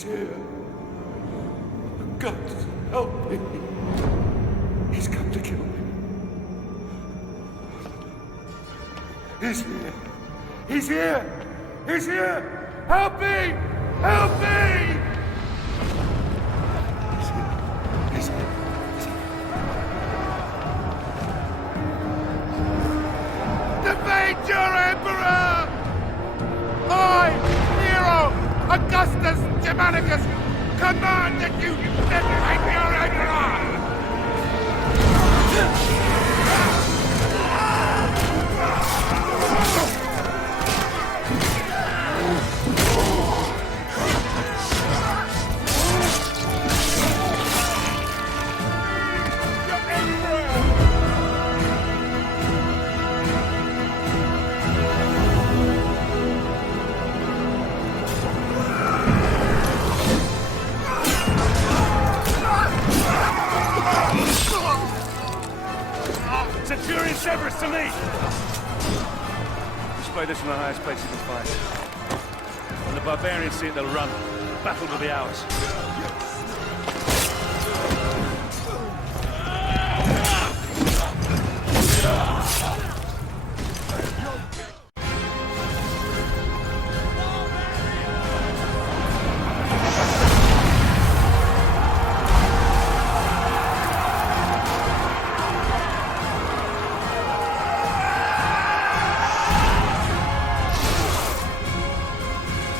He's here. God, help me. He's come to kill me. He's here. He's here. He's here. Help me! Help me! He's here. He's here. He's here. Defeat your Emperor! I, Nero, Augustus Germanicus, command that you defeat your Emperor! Centurion Severus to me! Display this in the highest place you can find. When the barbarians see it, they'll run. The battle will be ours.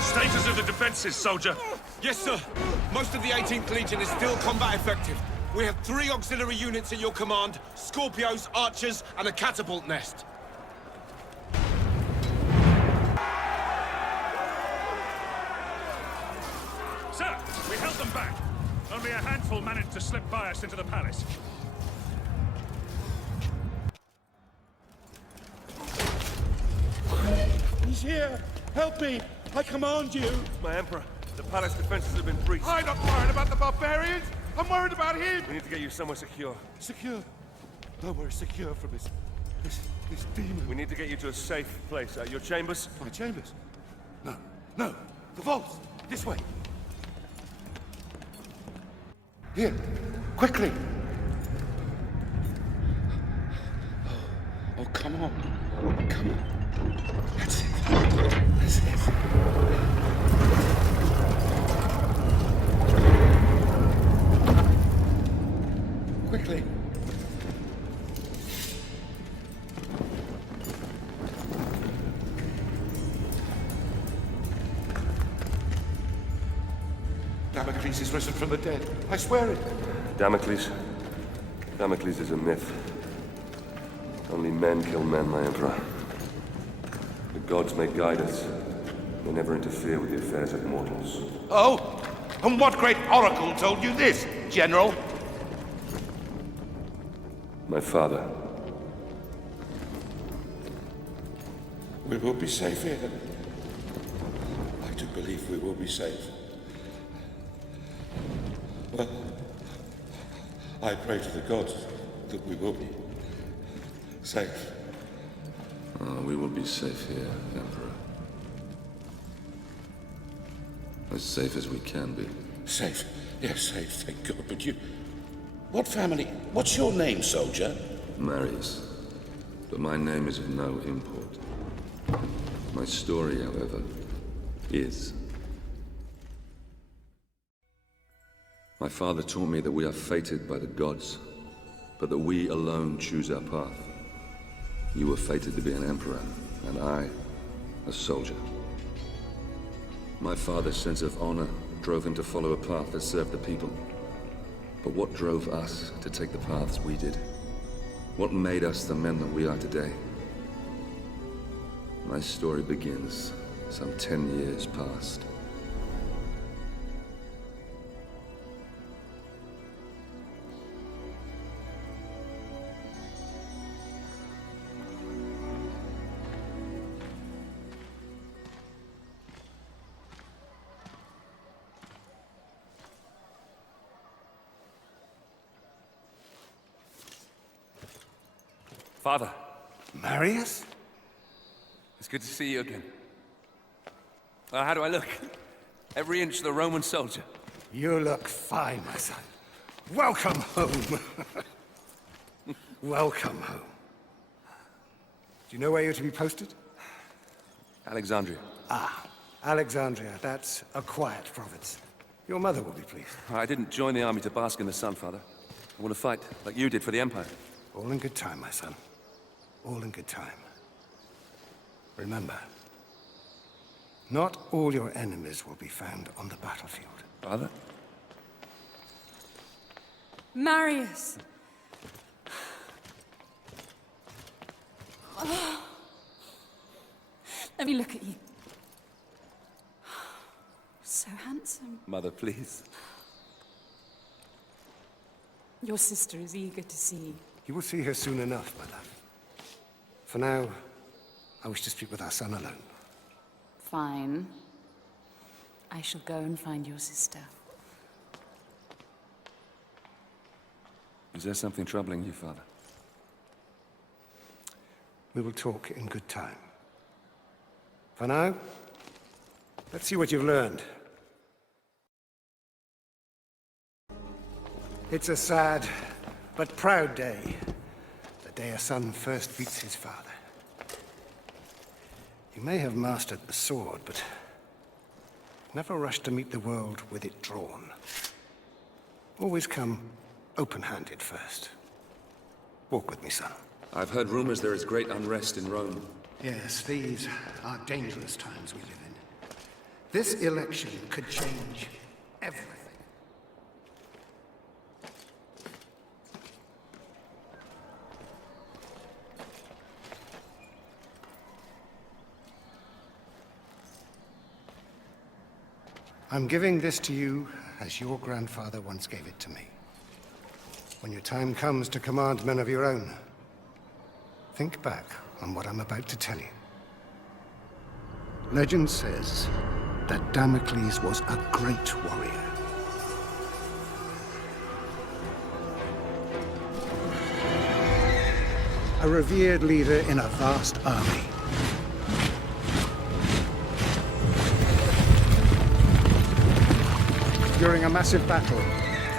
Status of the defenses, soldier. Yes, sir. Most of the 18th Legion is still combat effective. We have 3 auxiliary units at your command, Scorpios, archers, and a catapult nest. Sir, we held them back. Only a handful managed to slip by us into the palace. He's here. Help me. I command you. My Emperor, the palace defenses have been breached. I'm not worried about the barbarians. I'm worried about him. We need to get you somewhere secure. Secure. Nowhere secure from this demon. We need to get you to a safe place. Your chambers? My chambers? No. No. The vaults. This way. Here. Quickly. Oh, come on. Come on. That's it. That's it. Quickly. Damocles is risen from the dead. I swear it. Damocles? Damocles is a myth. Only men kill men, my Emperor. The gods may guide us. They never interfere with the affairs of mortals. Oh? And what great oracle told you this, General? My father. We will be safe here. I do believe we will be safe. Well, I pray to the gods that we will be safe. We will be safe here, Emperor. As safe as we can be. Safe? Yes, safe, thank God. But you... What family? What's your name, soldier? Marius. But my name is of no import. My story, however, is. My father taught me that we are fated by the gods, but that we alone choose our path. You were fated to be an emperor, and I, a soldier. My father's sense of honor drove him to follow a path that served the people. But what drove us to take the paths we did? What made us the men that we are today? My story begins some 10 years past. Father, Marius? It's good to see you again. How do I look? Every inch the Roman soldier. You look fine, my son. Welcome home. Welcome home. Do you know where you're to be posted? Alexandria. Ah, Alexandria. That's a quiet province. Your mother will be pleased. I didn't join the army to bask in the sun, Father. I want to fight, like you did for the Empire. All in good time, my son. All in good time. Remember, not all your enemies will be found on the battlefield. Father? Marius! Oh. Let me look at you. So handsome. Mother, please. Your sister is eager to see you. You will see her soon enough, my love. For now, I wish to speak with our son alone. Fine. I shall go and find your sister. Is there something troubling you, Father? We will talk in good time. For now, let's see what you've learned. It's a sad but proud day. The day a son first beats his father. You may have mastered the sword, but never rush to meet the world with it drawn. Always come open-handed first. Walk with me, son. I've heard rumors there is great unrest in Rome. Yes, these are dangerous times we live in. This election could change everything. I'm giving this to you as your grandfather once gave it to me. When your time comes to command men of your own, think back on what I'm about to tell you. Legend says that Damocles was a great warrior. A revered leader in a vast army. During a massive battle,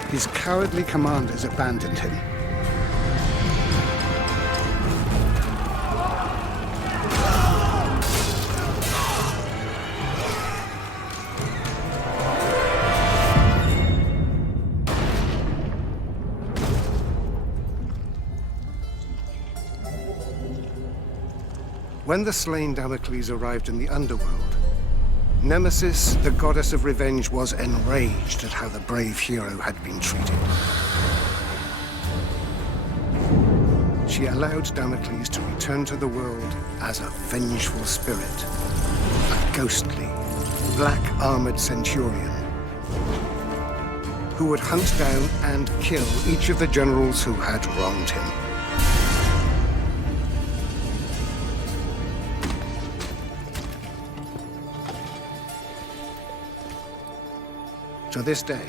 his cowardly commanders abandoned him. When the slain Damocles arrived in the underworld, Nemesis, the goddess of revenge, was enraged at how the brave hero had been treated. She allowed Damocles to return to the world as a vengeful spirit, a ghostly, black-armored centurion who would hunt down and kill each of the generals who had wronged him. To this day,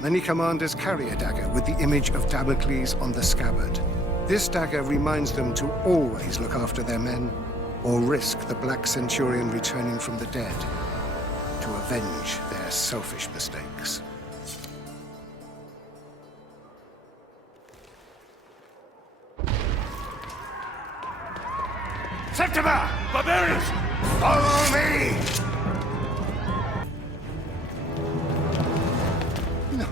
many commanders carry a dagger with the image of Damocles on the scabbard. This dagger reminds them to always look after their men, or risk the Black Centurion returning from the dead to avenge their selfish mistakes. Septima! Barbarians! Follow me! No.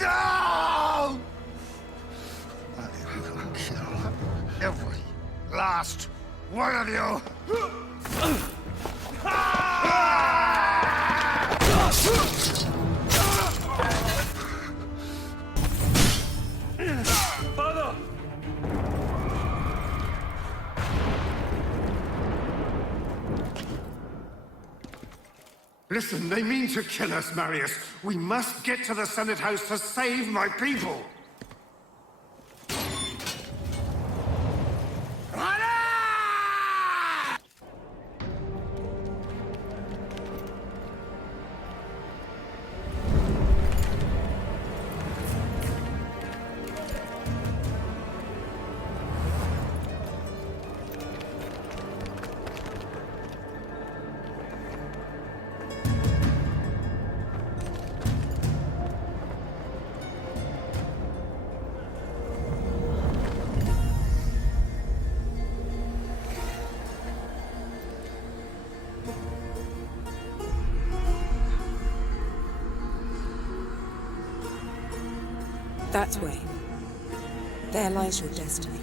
No! I will kill Every last one of you! Father! Listen, they mean to kill us, Marius. We must get to the Senate House to save my people. That way. There lies your destiny.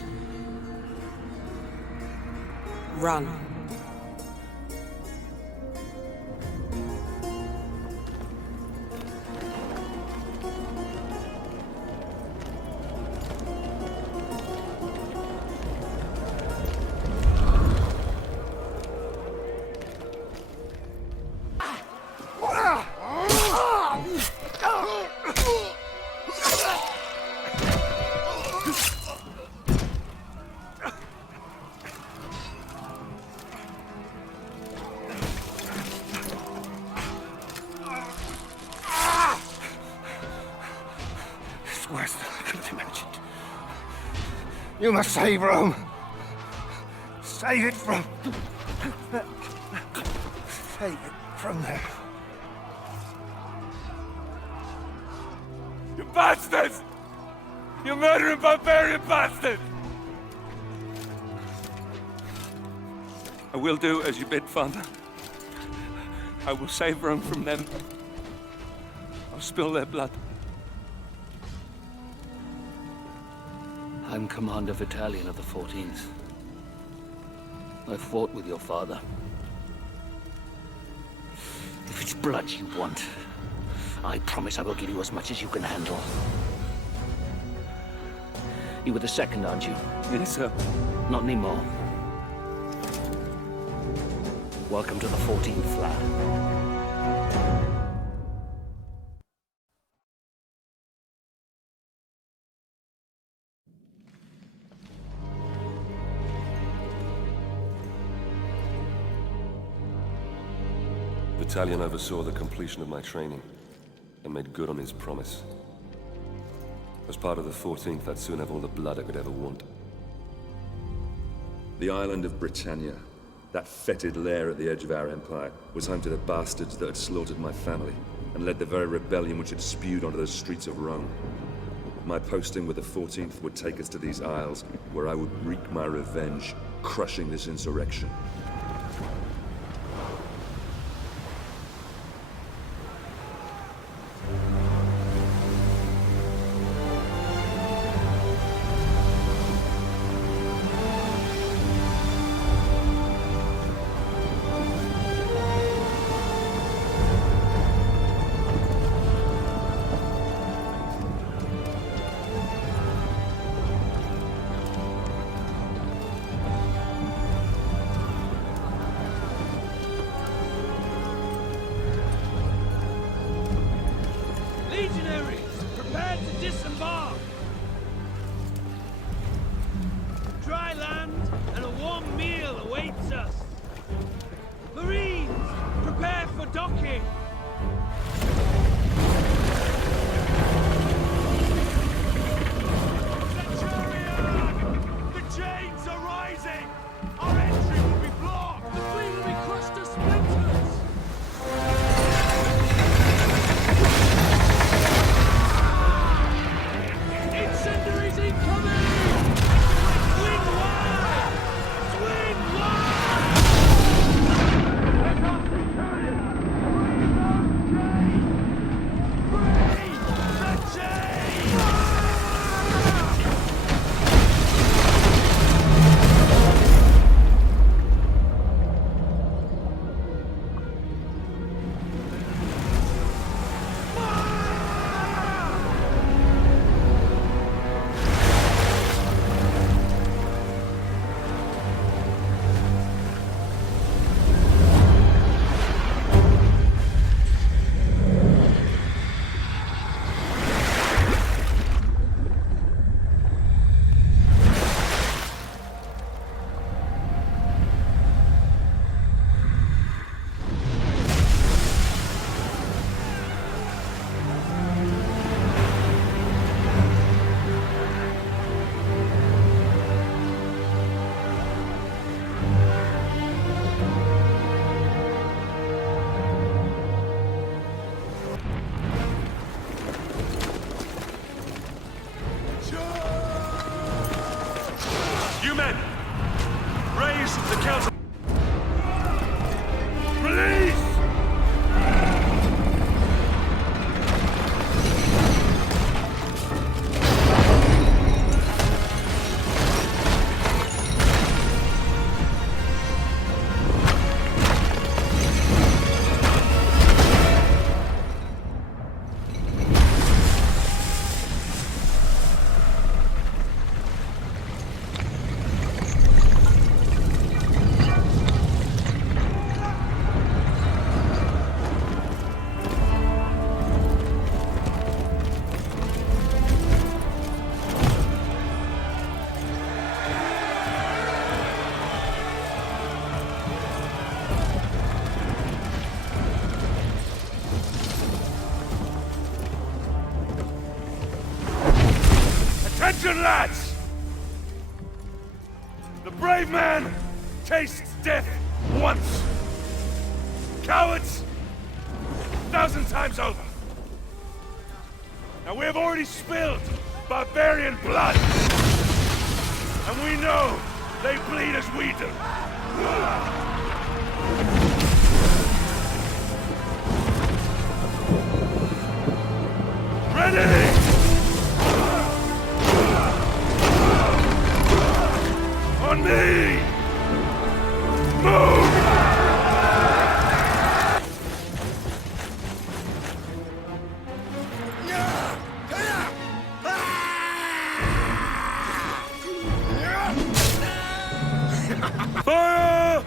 Run. Worse than I could have imagined. You must save Rome. Save it from... Save it from there. You bastards! You murdering barbarian bastards! I will do as you bid, Father. I will save Rome from them. I'll spill their blood. I'm Commander Battalion of the 14th. I fought with your father. If it's blood you want, I promise I will give you as much as you can handle. You were the second, aren't you? Yes, sir. Not anymore. Welcome to the 14th flat. Battalion oversaw the completion of my training and made good on his promise. As part of the 14th, I'd soon have all the blood I could ever want. The island of Britannia, that fetid lair at the edge of our empire, was home to the bastards that had slaughtered my family and led the very rebellion which had spewed onto the streets of Rome. My posting with the 14th would take us to these isles, where I would wreak my revenge, crushing this insurrection. Legionaries, prepare to disembark! Dry land and a warm meal awaits us. Marines, prepare for docking! Centurion! The chains are rising! Our entry will be blocked! The fleet will be crushed to splinters! Incendiaries incoming! Wind wide! Wind wide! Let us return! Attention, lads! The brave man tastes death once. Cowards, 1,000 times over. Now we have already spilled barbarian blood. And we know they bleed as we do. Ready! On me! Move! Fire!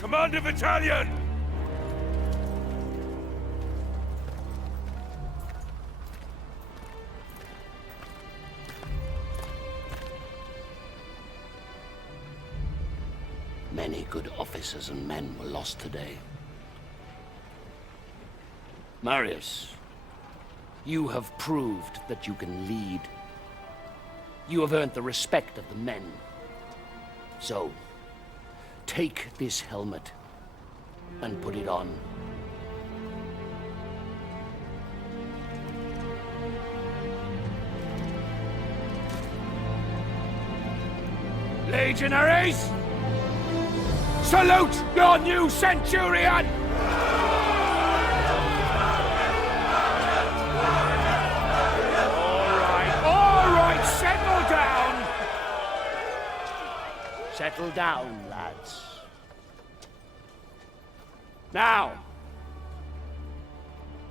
Commander Battalion! Many good officers and men were lost today. Marius, you have proved that you can lead. You have earned the respect of the men. So, take this helmet and put it on. Legionaries! Salute your new centurion! All right, settle down! Settle down, lads. Now,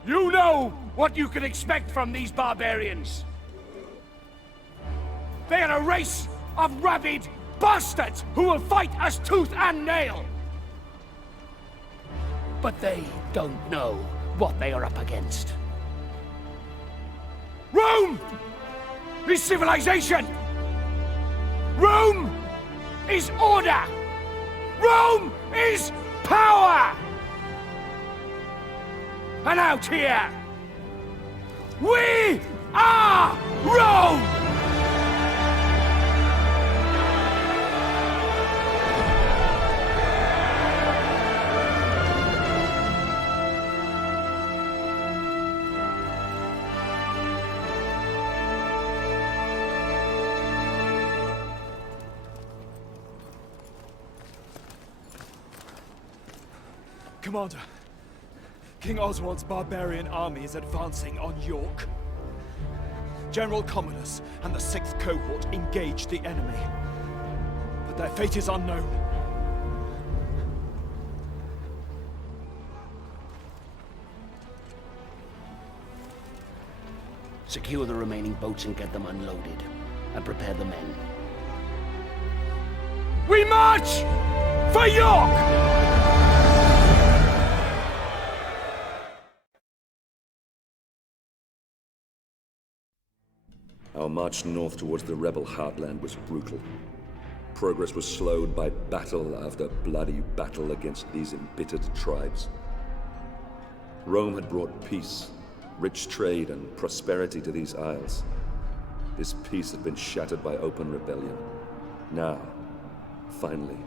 you know what you can expect from these barbarians. They are a race of rabid bastards who will fight us tooth and nail. But they don't know what they are up against. Rome is civilization. Rome is order. Rome is power. And out here, we are Rome! Commander, King Oswald's barbarian army is advancing on York. General Commodus and the 6th Cohort engaged the enemy, but their fate is unknown. Secure the remaining boats and get them unloaded, and prepare the men. We march for York! Our march north towards the rebel heartland was brutal. Progress was slowed by battle after bloody battle against these embittered tribes. Rome had brought peace, rich trade, and prosperity to these isles. This peace had been shattered by open rebellion. Now, finally,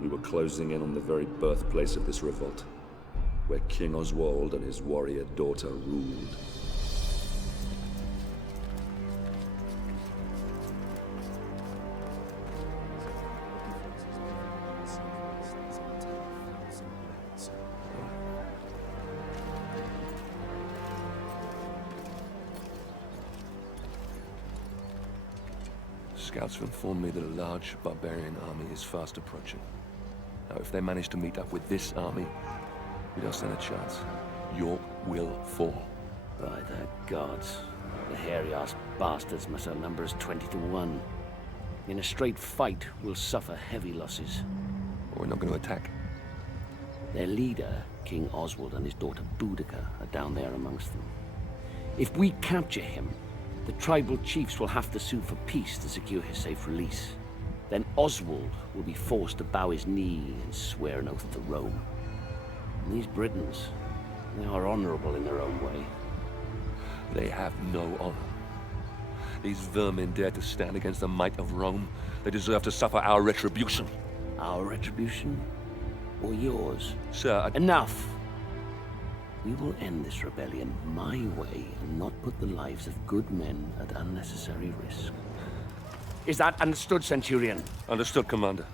we were closing in on the very birthplace of this revolt, where King Oswald and his warrior daughter ruled. Scouts have informed me that a large barbarian army is fast approaching. Now, if they manage to meet up with this army, we don't stand a chance. York will fall. By the gods. The hairy-ass bastards must outnumber us 20 to 1. In a straight fight, we'll suffer heavy losses. We're not going to attack. Their leader, King Oswald, and his daughter Boudica are down there amongst them. If we capture him, the tribal chiefs will have to sue for peace to secure his safe release. Then Oswald will be forced to bow his knee and swear an oath to Rome. And these Britons, they are honorable in their own way. They have no honor. These vermin dare to stand against the might of Rome. They deserve to suffer our retribution. Our retribution? Or yours? Sir, Enough! We will end this rebellion my way and not put the lives of good men at unnecessary risk. Is that understood, Centurion? Understood, Commander.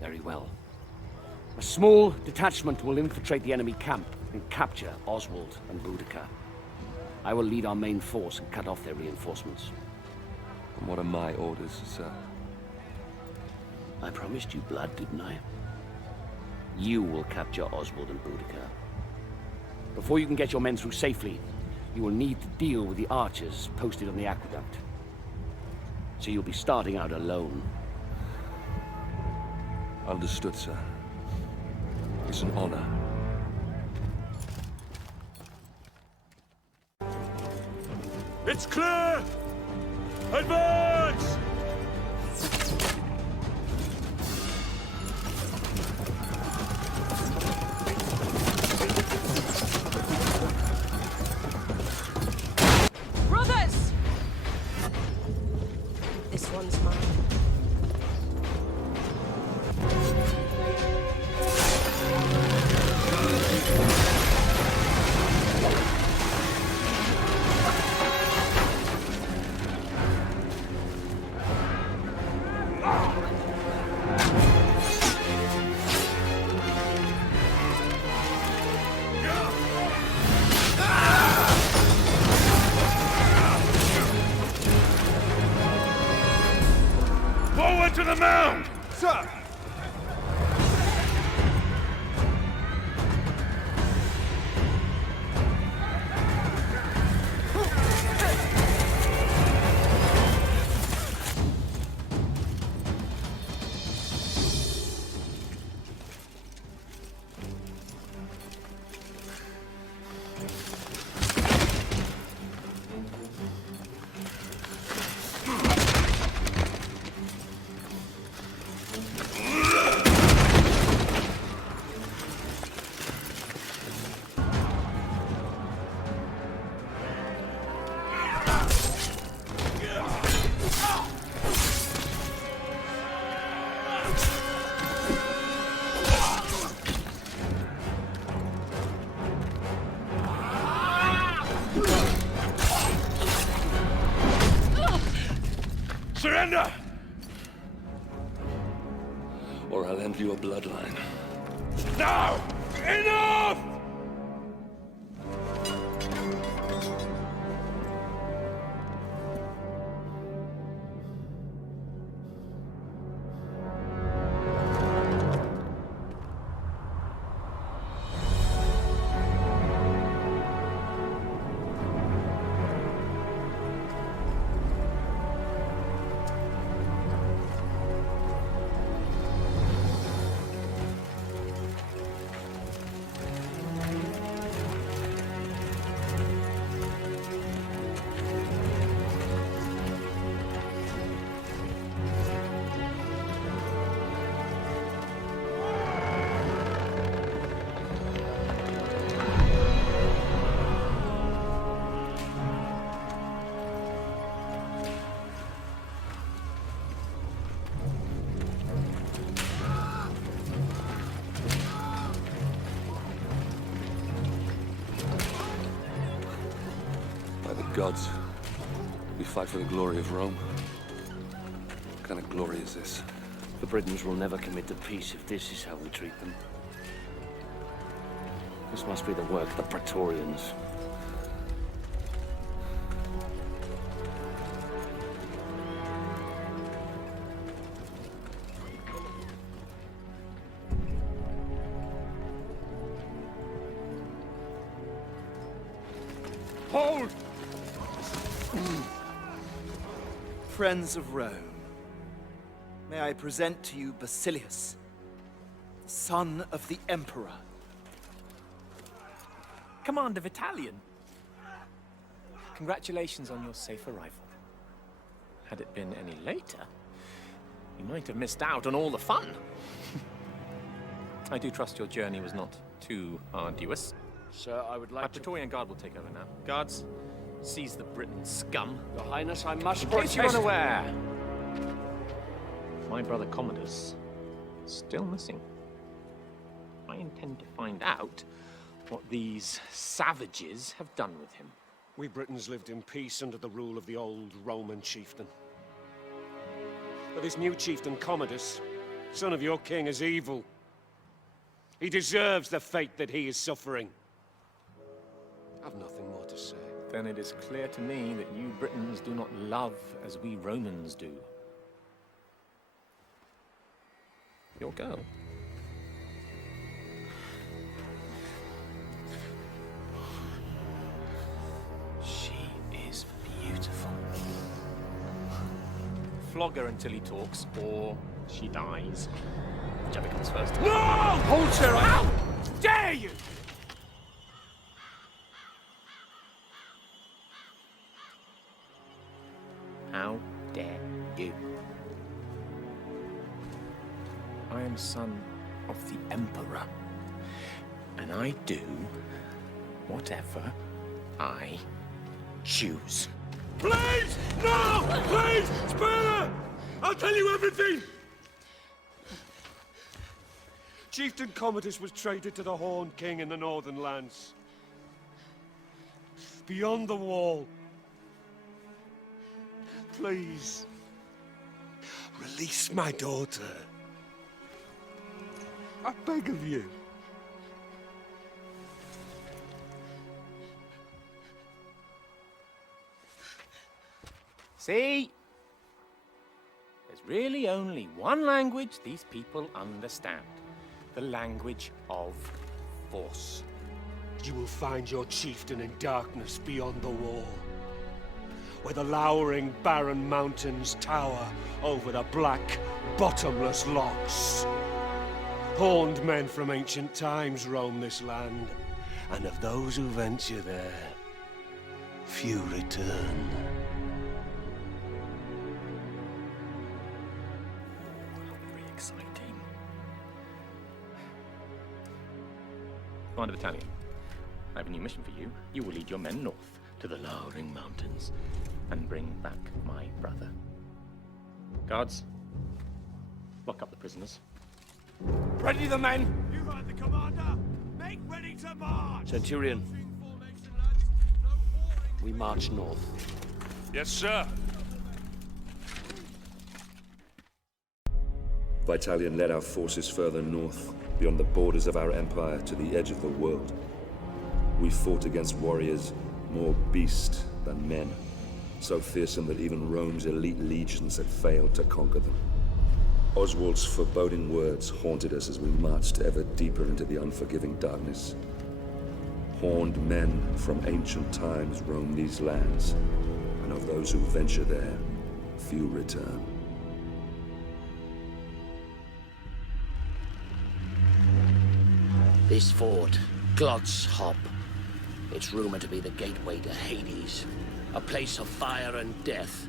Very well. A small detachment will infiltrate the enemy camp and capture Oswald and Boudica. I will lead our main force and cut off their reinforcements. And what are my orders, sir? I promised you blood, didn't I? You will capture Oswald and Boudica. Before you can get your men through safely, you will need to deal with the archers posted on the aqueduct. So you'll be starting out alone. Understood, sir. It's an honor. It's clear! Advance! Brothers! This one's mine. Forward to the mound! Sir! Surrender! Or I'll end your bloodline. Now! Enough! gods. We fight for the glory of Rome. What kind of glory is this? The Britons will never commit to peace if this is how we treat them. This must be the work of the Praetorians. Hold! Friends of Rome, may I present to you Basilius, son of the Emperor. Commander Vitalian. Congratulations on your safe arrival. Had it been any later, you might have missed out on all the fun. I do trust your journey was not too arduous. Sir, I would My like to... Praetorian Guard will take over now. Guards, seize the Briton scum. Your Highness, I must In case you're protest. unaware, my brother Commodus is still missing. I intend to find out what these savages have done with him. We Britons lived in peace under the rule of the old Roman chieftain. But this new chieftain, Commodus, son of your king, is evil. He deserves the fate that he is suffering. I've nothing more to say. Then it is clear to me that you Britons do not love as we Romans do. Your girl. She is beautiful. Flog her until he talks, or she dies. Whichever comes first. No! Hold her! How dare you! How dare you? I am son of the Emperor, and I do whatever I choose. Please! No! Please! Spare her! I'll tell you everything! Chieftain Commodus was traded to the Horned King in the Northern Lands. Beyond the wall. Please. Release my daughter. I beg of you. See? There's really only one language these people understand. The language of force. You will find your chieftain in darkness beyond the wall, where the lowering barren mountains tower over the black, bottomless lochs. Horned men from ancient times roam this land, and of those who venture there, few return. Very exciting. Commander Battalion, I have a new mission for you. You will lead your men north to the lowering mountains and bring back my brother. Guards, lock up the prisoners. Ready the men! You heard the commander! Make ready to march! Centurion, we march north. Yes, sir. Vitalian led our forces further north, beyond the borders of our empire to the edge of the world. We fought against warriors more beast than men, so fearsome that even Rome's elite legions had failed to conquer them. Oswald's foreboding words haunted us as we marched ever deeper into the unforgiving darkness. Horned men from ancient times roam these lands, and of those who venture there, few return. This fort, Glot's Hop. It's rumored to be the gateway to Hades, a place of fire and death.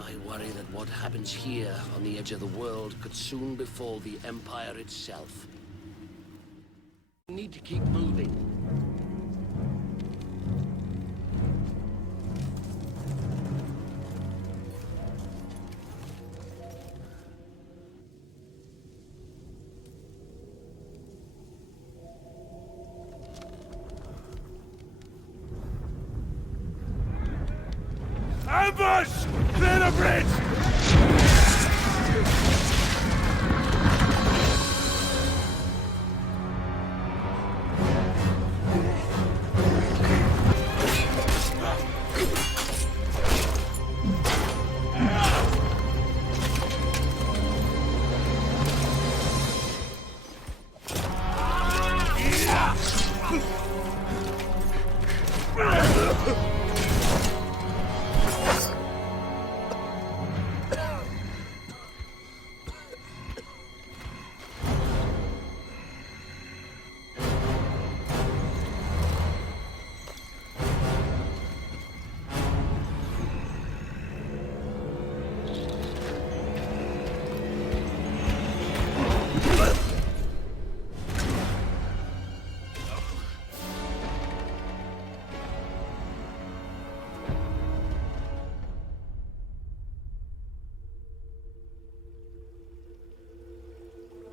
I worry that what happens here on the edge of the world could soon befall the Empire itself. We need to keep moving. Ambush! Clear the bridge!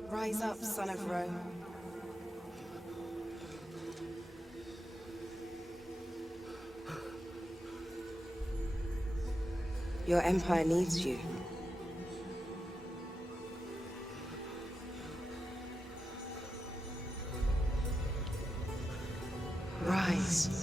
Rise up, son of Rome. Your empire needs you. Rise.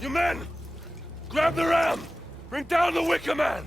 You men! Grab the ram! Bring down the Wicker Man!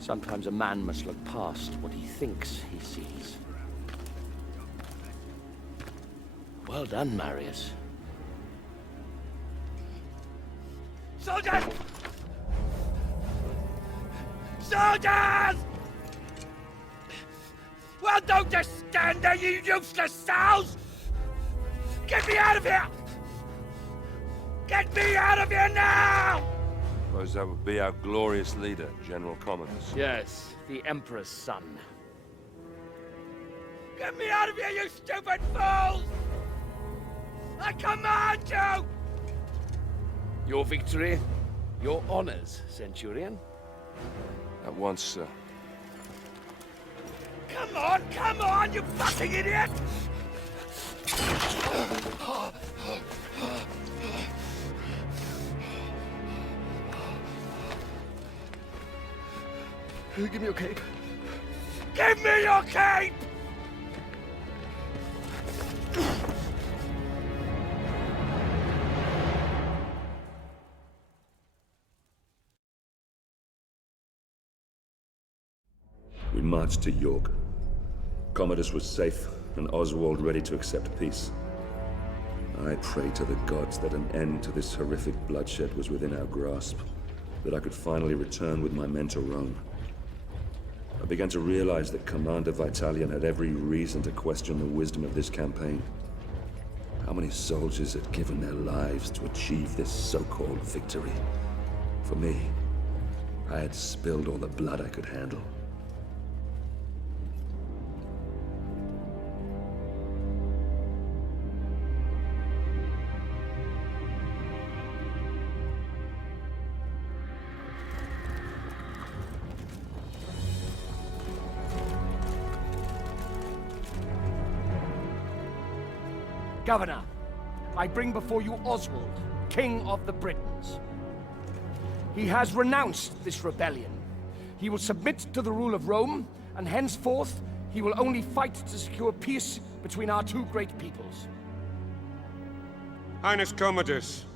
Sometimes a man must look past what he thinks he sees. Well done, Marius. Soldiers! Soldiers! Well, don't just stand there, you useless sows! Get me out of here! Get me out of here now! Suppose that would be our glorious leader, General Commodus. Yes, the Emperor's son. Get me out of here, you stupid fools! I command you! Your victory, your honors, Centurion. At once, sir. Come on, you fucking idiot! Give me your cape. Give me your cape! We marched to York. Commodus was safe, and Oswald ready to accept peace. I prayed to the gods that an end to this horrific bloodshed was within our grasp, that I could finally return with my men to Rome. I began to realize that Commander Vitalian had every reason to question the wisdom of this campaign. How many soldiers had given their lives to achieve this so-called victory? For me, I had spilled all the blood I could handle. Governor, I bring before you Oswald, King of the Britons. He has renounced this rebellion. He will submit to the rule of Rome, and henceforth, he will only fight to secure peace between our two great peoples. Highness Commodus,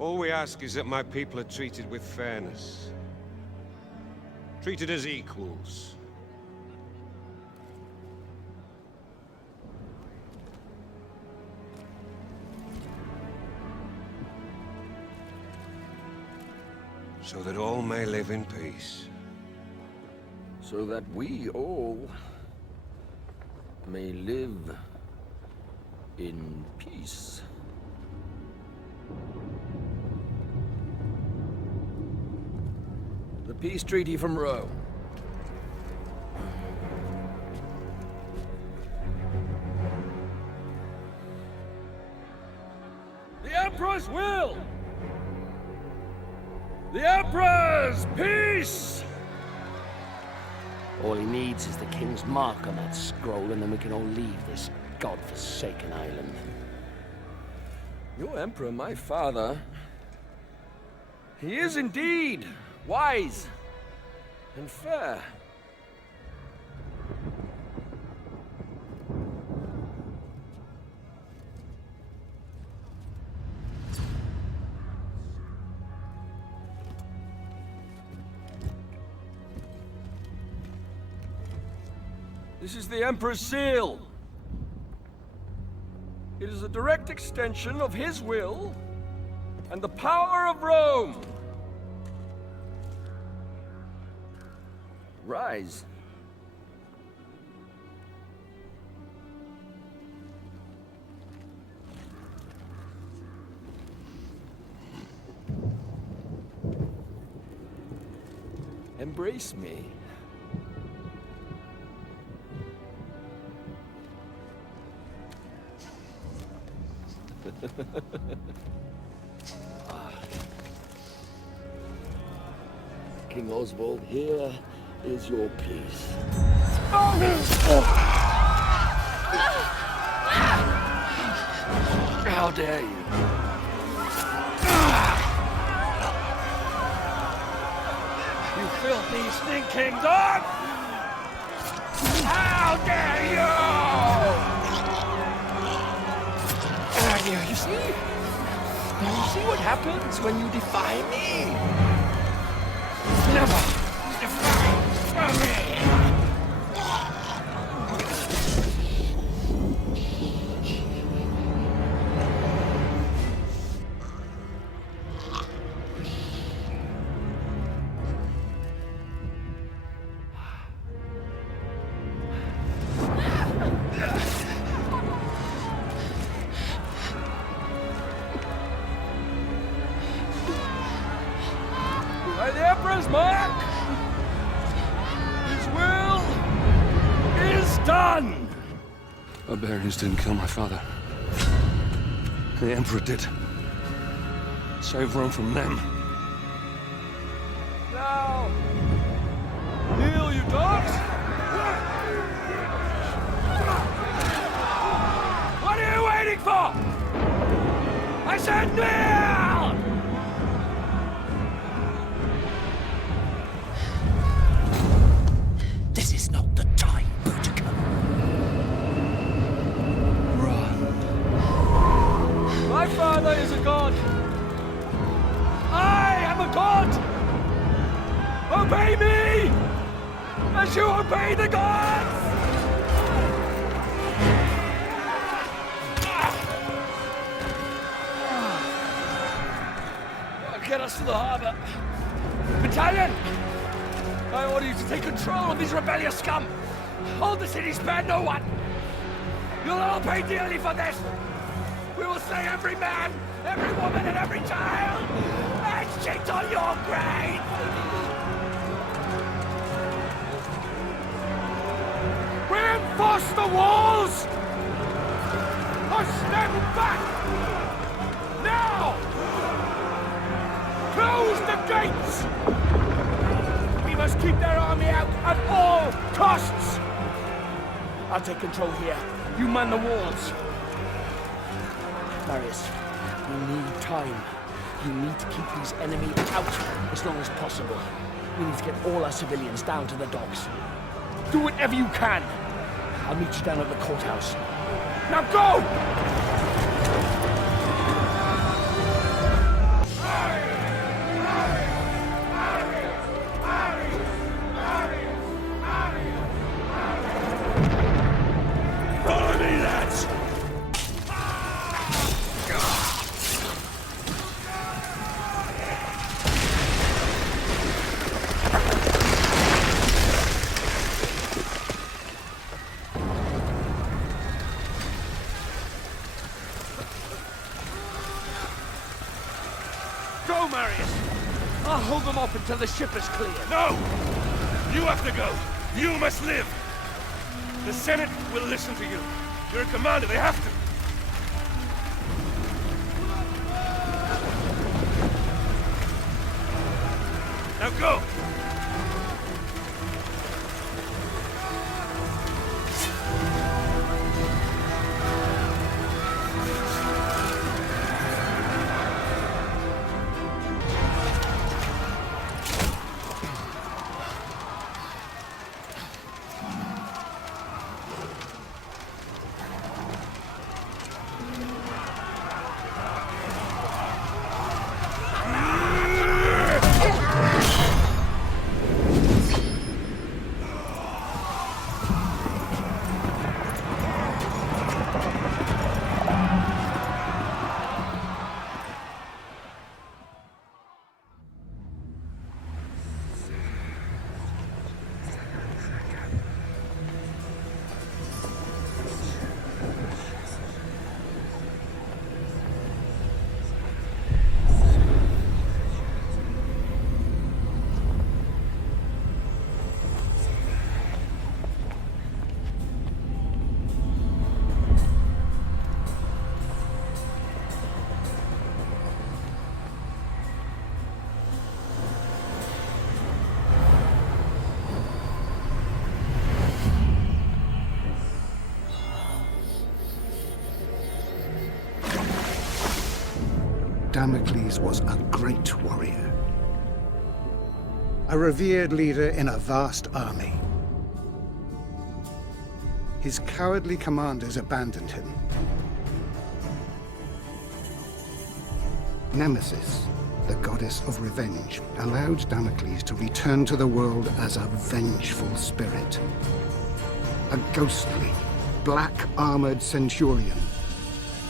all we ask is that my people are treated with fairness. Treated as equals. So that all may live in peace. So that we all may live in peace. The peace treaty from Rome. The Emperor's will! The Emperor's peace! All he needs is the King's mark on that scroll, and then we can all leave this godforsaken island. Your Emperor, my father, he is indeed wise and fair. This is the Emperor's seal. It is a direct extension of his will and the power of Rome. Rise. Embrace me. King Oswald, here is your peace. How dare you? You filthy, stinking dog! How dare you! You see? You see what happens when you defy me? Never defy me! By the Emperor's mark, his will is done! Barbarians didn't kill my father. The Emperor did. Save Rome from them. Now, kneel, you dogs! us to the harbor. Battalion! I order you to take control of these rebellious scum! Hold the city, spare no one! You'll all pay dearly for this! We will slay every man, every woman, and every child! And shit on your grave! Reinforce the walls! Push them back! Now! Close the gates! We must keep their army out at all costs! I'll take control here. You man the walls. Marius, we need time. You need to keep these enemy out as long as possible. We need to get all our civilians down to the docks. Do whatever you can. I'll meet you down at the courthouse. Now go! Go, Marius! I'll hold them off until the ship is clear. No! You have to go. You must live. The Senate will listen to you. You're a commander. They have to. Now go! Damocles was a great warrior, a revered leader in a vast army. His cowardly commanders abandoned him. Nemesis, the goddess of revenge, allowed Damocles to return to the world as a vengeful spirit. A ghostly, black-armored centurion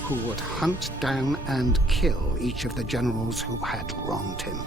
who would hunt down and kill each of the generals who had wronged him.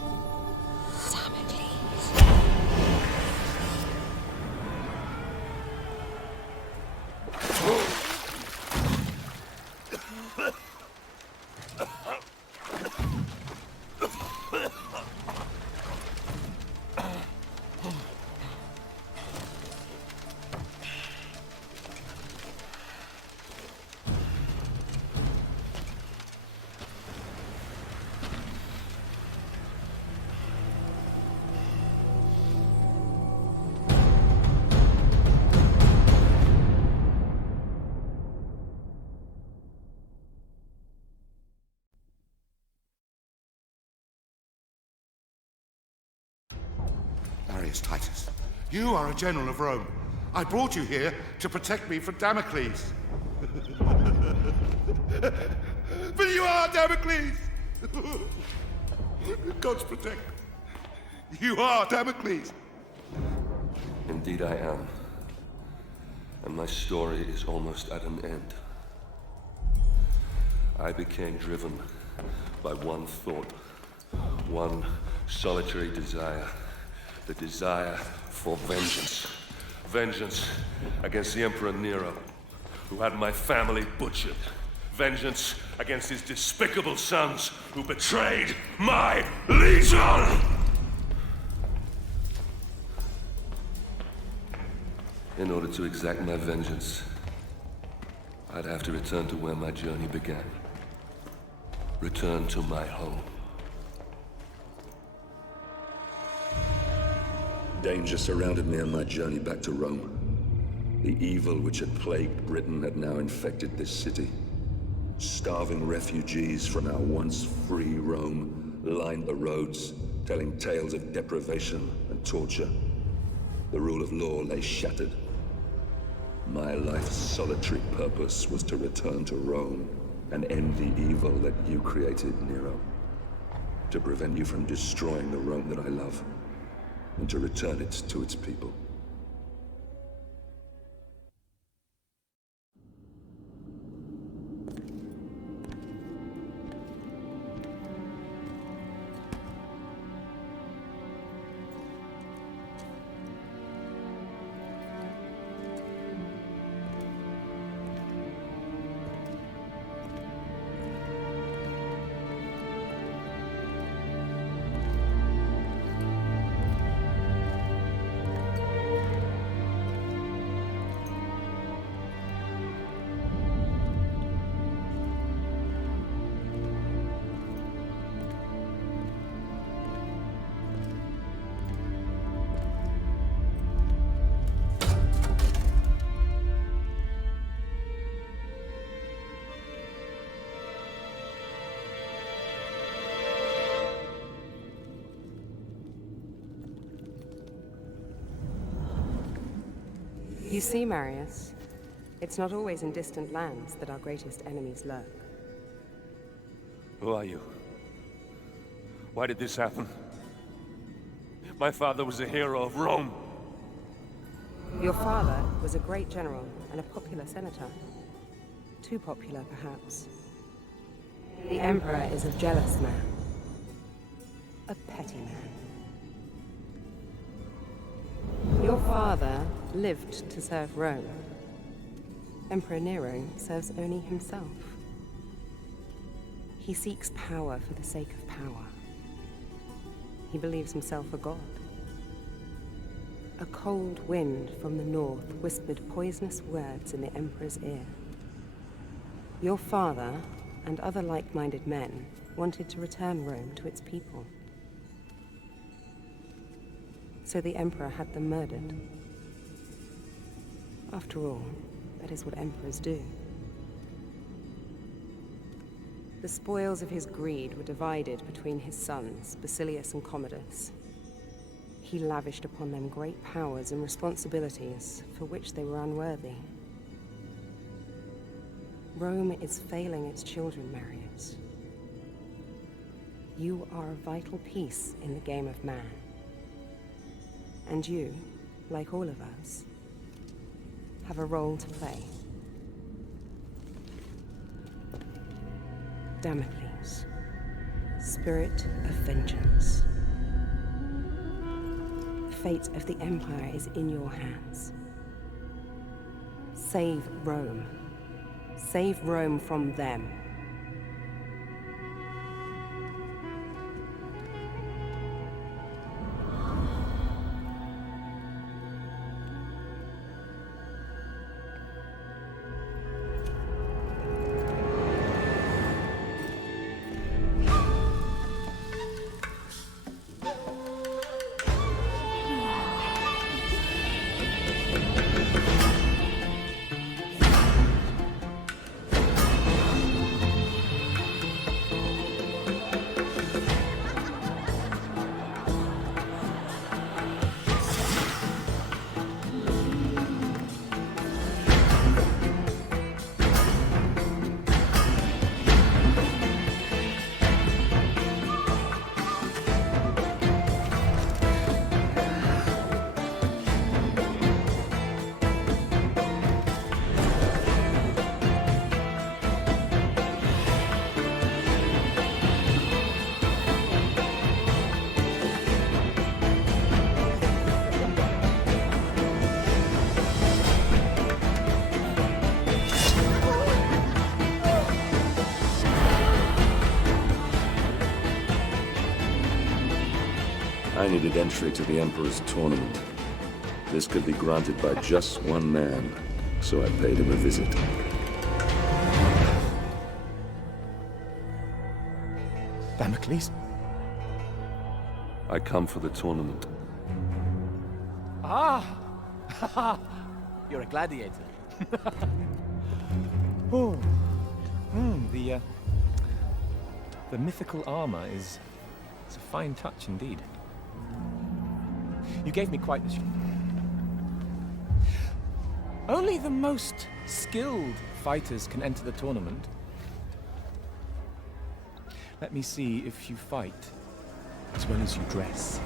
Titus, you are a general of Rome. I brought you here to protect me from Damocles. But you are Damocles! God's protect. You are Damocles! Indeed I am. And my story is almost at an end. I became driven by one thought. one solitary desire. The desire for vengeance. Vengeance against the Emperor Nero, who had my family butchered. Vengeance against his despicable sons, who betrayed my legion! In order to exact my vengeance, I'd have to return to where my journey began. Return to my home. Danger surrounded me on my journey back to Rome. The evil which had plagued Britain had now infected this city. Starving refugees from our once free Rome lined the roads, telling tales of deprivation and torture. The rule of law lay shattered. My life's solitary purpose was to return to Rome and end the evil that you created, Nero. To prevent you from destroying the Rome that I love, and to return it to its people. You see, Marius, it's not always in distant lands that our greatest enemies lurk. Who are you? Why did this happen? My father was a hero of Rome. Your father was a great general and a popular senator. Too popular, perhaps. The Emperor is a jealous man. A petty man. Your father lived to serve Rome. Emperor Nero serves only himself. He seeks power for the sake of power. He believes himself a god. A cold wind from the north whispered poisonous words in the Emperor's ear. Your father, and other like-minded men, wanted to return Rome to its people. So the Emperor had them murdered. After all, that is what emperors do. The spoils of his greed were divided between his sons, Basilius and Commodus. He lavished upon them great powers and responsibilities for which they were unworthy. Rome is failing its children, Marius. You are a vital piece in the game of man. And you, like all of us, have a role to play. Damocles, spirit of vengeance. The fate of the Empire is in your hands. Save Rome. Save Rome from them. I needed entry to the Emperor's tournament. This could be granted by just one man, so I paid him a visit. Damocles? I come for the tournament. Ah! You're a gladiator. Oh. The mythical armor is... it's a fine touch indeed. You gave me quite the show. Only the most skilled fighters can enter the tournament. Let me see if you fight as well as you dress.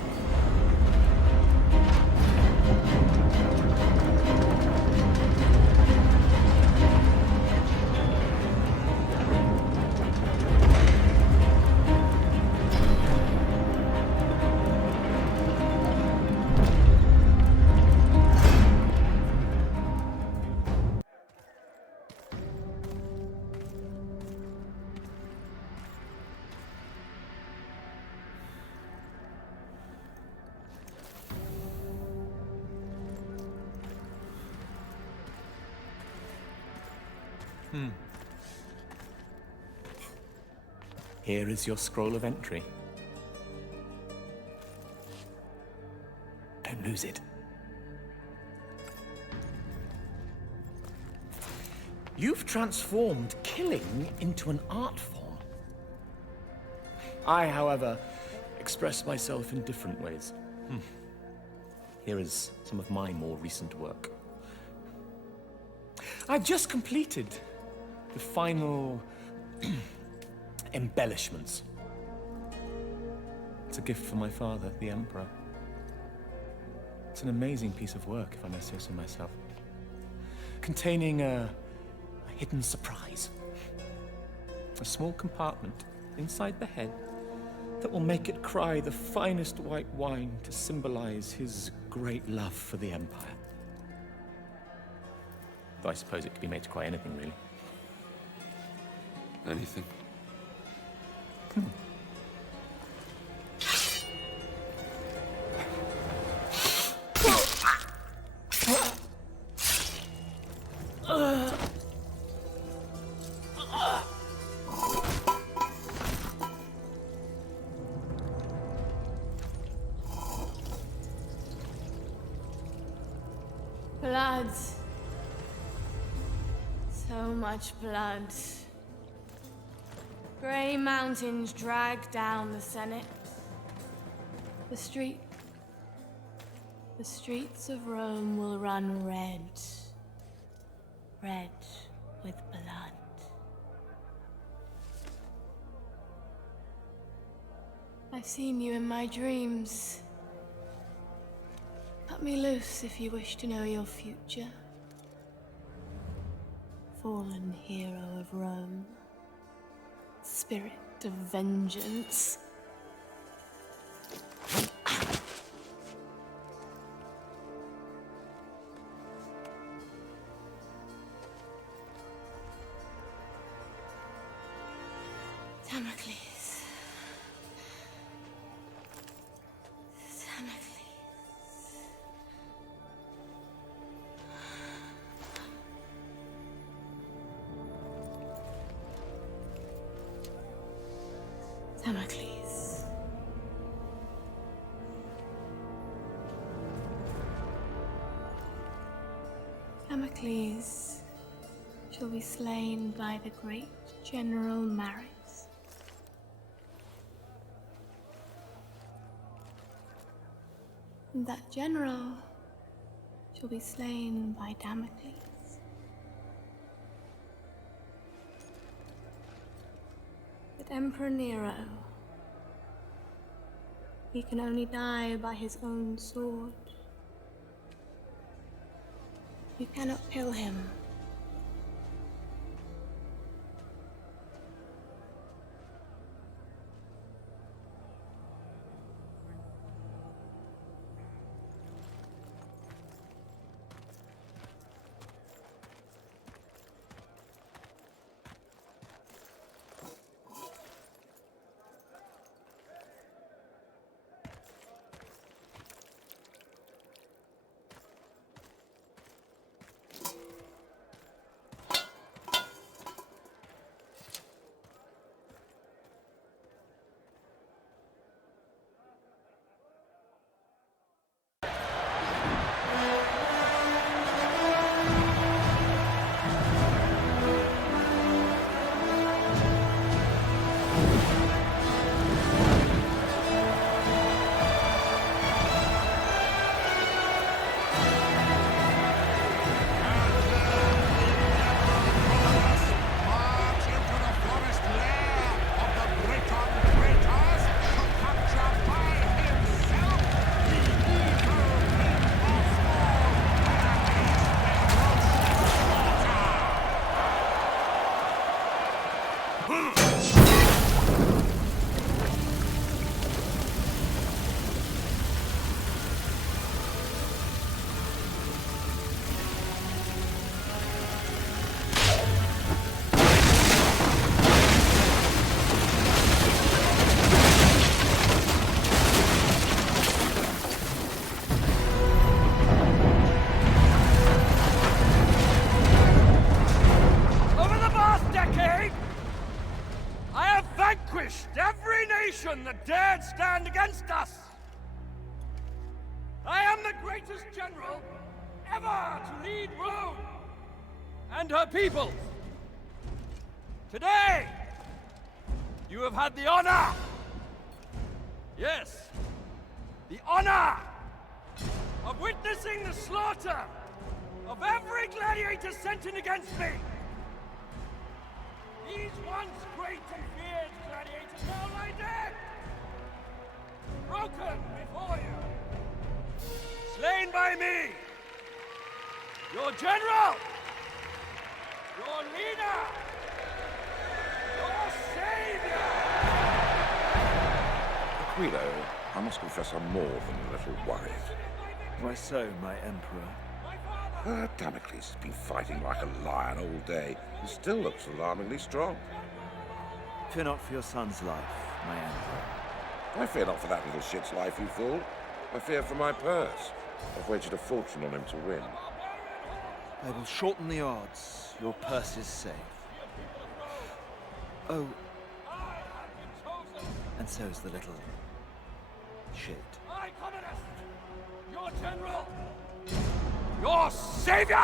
Here is your scroll of entry. Don't lose it. You've transformed killing into an art form. I, however, express myself in different ways. Here is some of my more recent work. I've just completed the final embellishments. It's a gift from my father, the Emperor. It's an amazing piece of work, if I may say so myself. Containing a hidden surprise. A small compartment inside the head that will make it cry the finest white wine to symbolize his great love for the Empire. Though I suppose it could be made to cry anything, really. Anything? Blood. So much blood. Grey mountains drag down the Senate. The streets of Rome will run red. Red with blood. I've seen you in my dreams. Cut me loose if you wish to know your future. Fallen hero of Rome. Spirit of vengeance. Damocles. Damocles. Damocles. Damocles shall be slain by the great General Ryse. And that general shall be slain by Damocles. But Emperor Nero, he can only die by his own sword. You cannot kill him. nation that dared stand against us! I am the greatest general ever to lead Rome and her people. Today, you have had the honor, yes, the honor of witnessing the slaughter of every gladiator sent in against me. These once great and feared gladiators now lie dead, broken before you, slain by me, your general, your leader, your savior! Aquilo, I must confess I'm more than a little worried. Why so, my emperor? Damocles has been fighting like a lion all day and still looks alarmingly strong. Fear not for your son's life, my emperor. I fear not for that little shit's life, you fool. I fear for my purse. I've wagered a fortune on him to win. I will shorten the odds. Your purse is safe. Oh. And so is the little shit. I, Commodus, your general, your savior!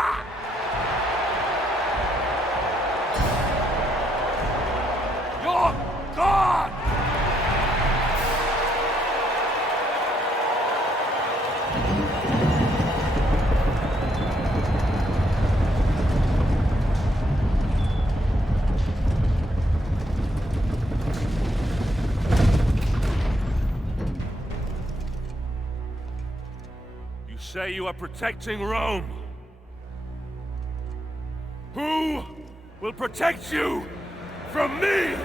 Your God! You say you are protecting Rome. Who will protect you from me?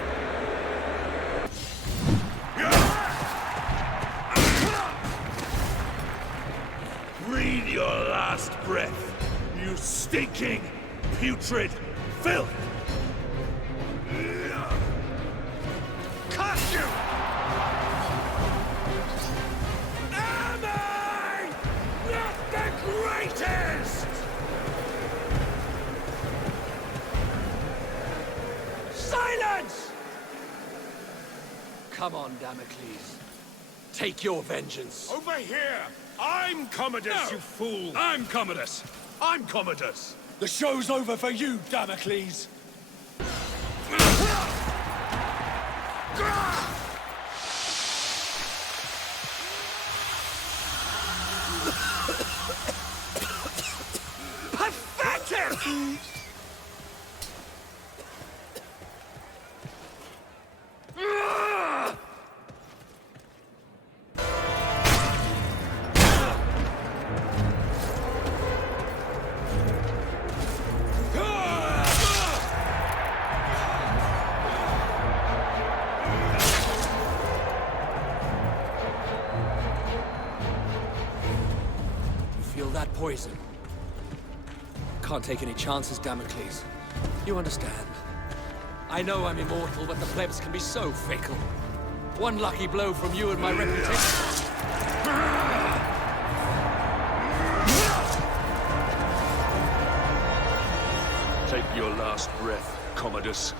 Breathe your last breath, you stinking, putrid filth! Curse you! Am I not the greatest? Silence! Come on, Damocles. Take your vengeance. Over here! I'm Commodus, you fool! I'm Commodus! I'm Commodus! The show's over for you, Damocles. Pathetic! Feel that poison? Can't take any chances, Damocles. You understand? I know I'm immortal, but the plebs can be so fickle. One lucky blow from you and my reputation... Take your last breath, Commodus.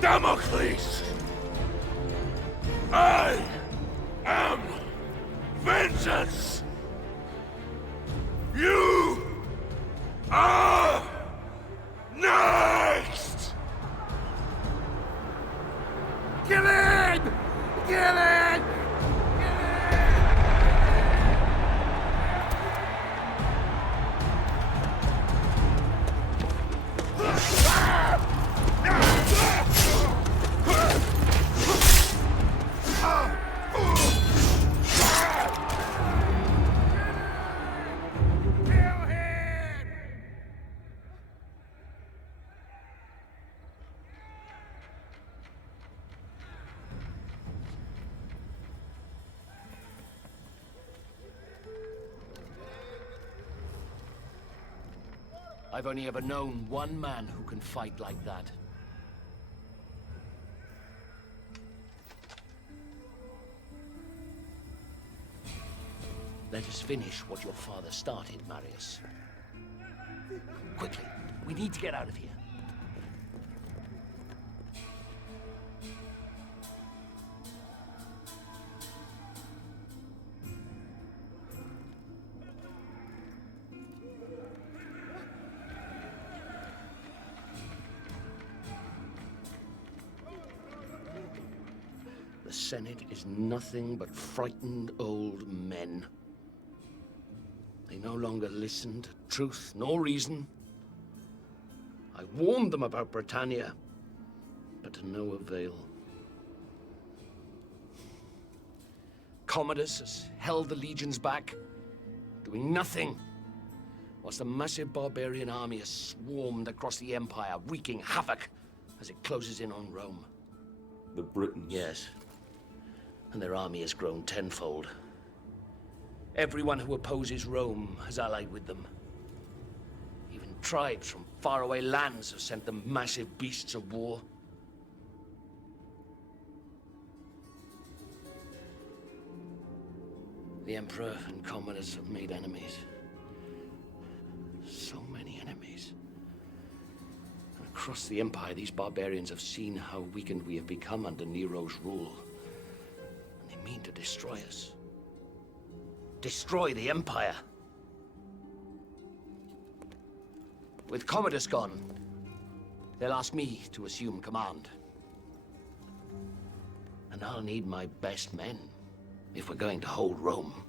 Damocles! I am vengeance! You are next! Kill him! I've only ever known one man who can fight like that. Let us finish what your father started, Marius. Quickly, we need to get out of here. The Senate is nothing but frightened old men. They no longer listen to truth nor reason. I warned them about Britannia, but to no avail. Commodus has held the legions back, doing nothing, whilst a massive barbarian army has swarmed across the Empire, wreaking havoc as it closes in on Rome. The Britons? Yes. And their army has grown tenfold. Everyone who opposes Rome has allied with them. Even tribes from faraway lands have sent them massive beasts of war. The Emperor and Commodus have made enemies. So many enemies. And across the Empire, these barbarians have seen how weakened we have become under Nero's rule. And they mean to destroy us. Destroy the Empire. With Commodus gone, they'll ask me to assume command. And I'll need my best men if we're going to hold Rome.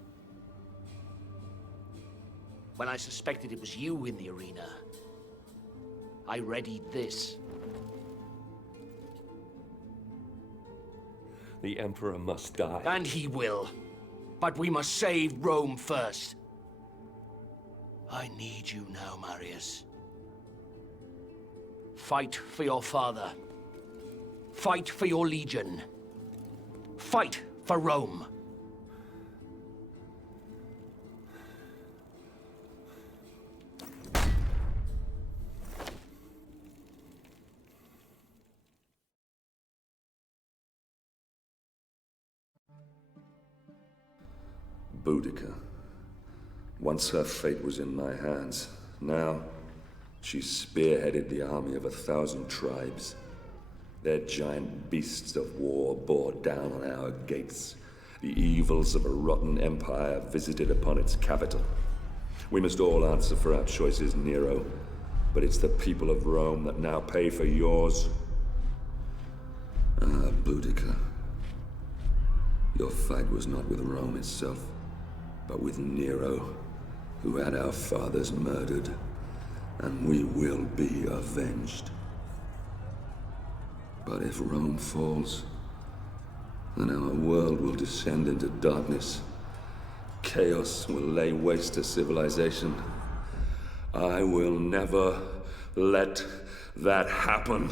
When I suspected it was you in the arena, I readied this. The Emperor must die. And he will. But we must save Rome first. I need you now, Marius. Fight for your father. Fight for your legion. Fight for Rome. Boudica. Once her fate was in my hands. Now, she spearheaded the army of 1,000 tribes. Their giant beasts of war bore down on our gates. The evils of a rotten empire visited upon its capital. We must all answer for our choices, Nero. But it's the people of Rome that now pay for yours. Ah, Boudica. Your fight was not with Rome itself, but with Nero, who had our fathers murdered, and we will be avenged. But if Rome falls, then our world will descend into darkness. Chaos will lay waste to civilization. I will never let that happen.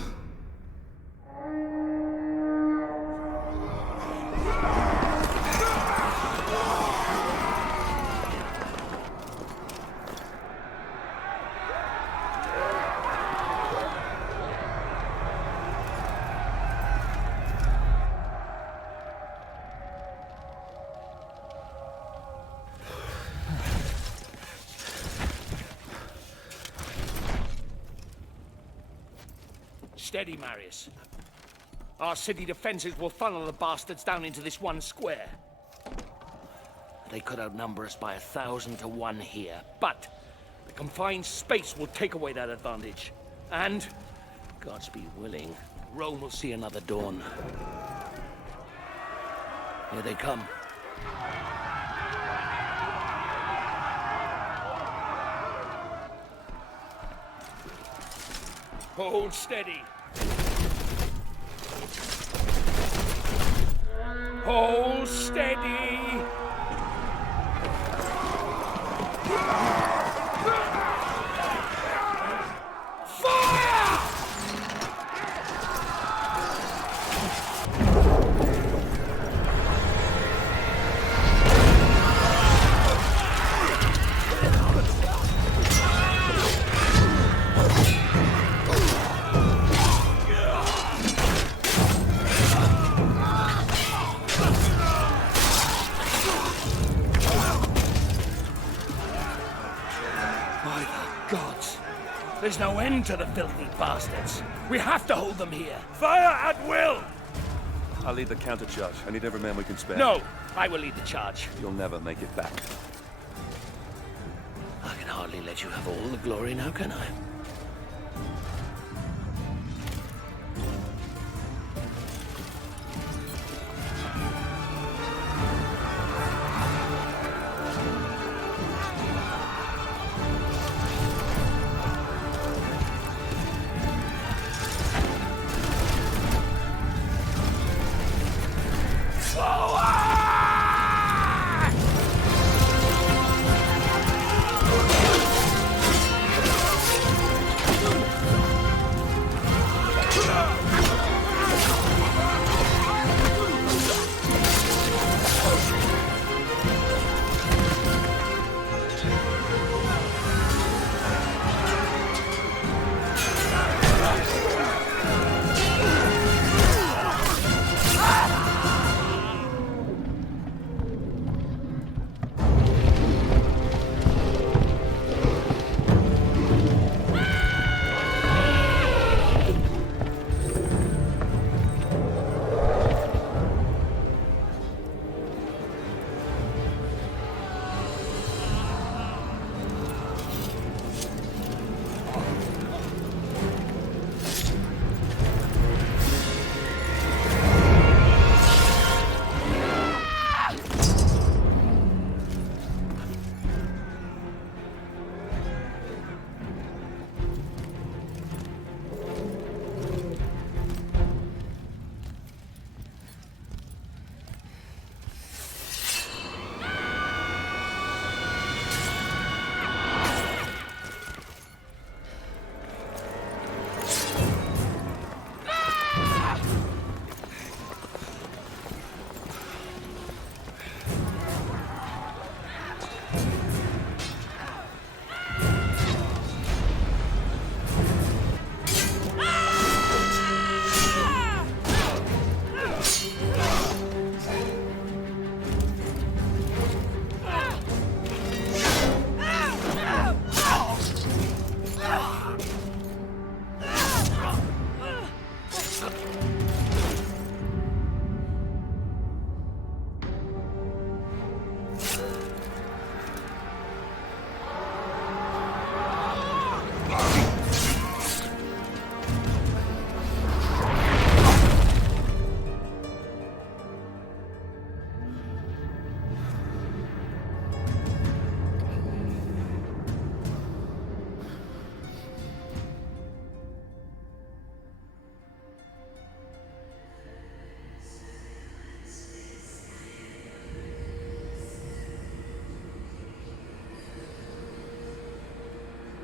Steady, Marius. Our city defenses will funnel the bastards down into this one square. They could outnumber us by 1,000 to 1 here, but the confined space will take away that advantage. And, Godspeed willing, Rome will see another dawn. Here they come. Hold steady. Hold steady. There's no end to the filthy bastards. We have to hold them here. Fire at will! I'll lead the countercharge. I need every man we can spare. No, I will lead the charge. You'll never make it back. I can hardly let you have all the glory now, can I?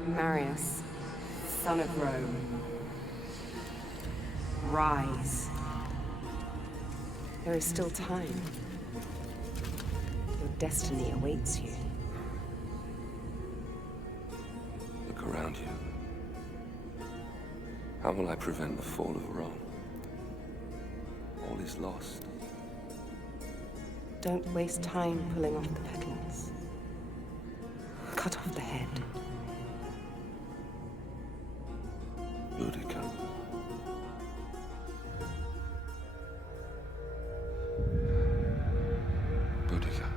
Marius, son of Rome, rise. There is still time. Your destiny awaits you. Look around you. How will I prevent the fall of Rome? All is lost. Don't waste time pulling off the petals. Cut off the head. Boudica. Boudica.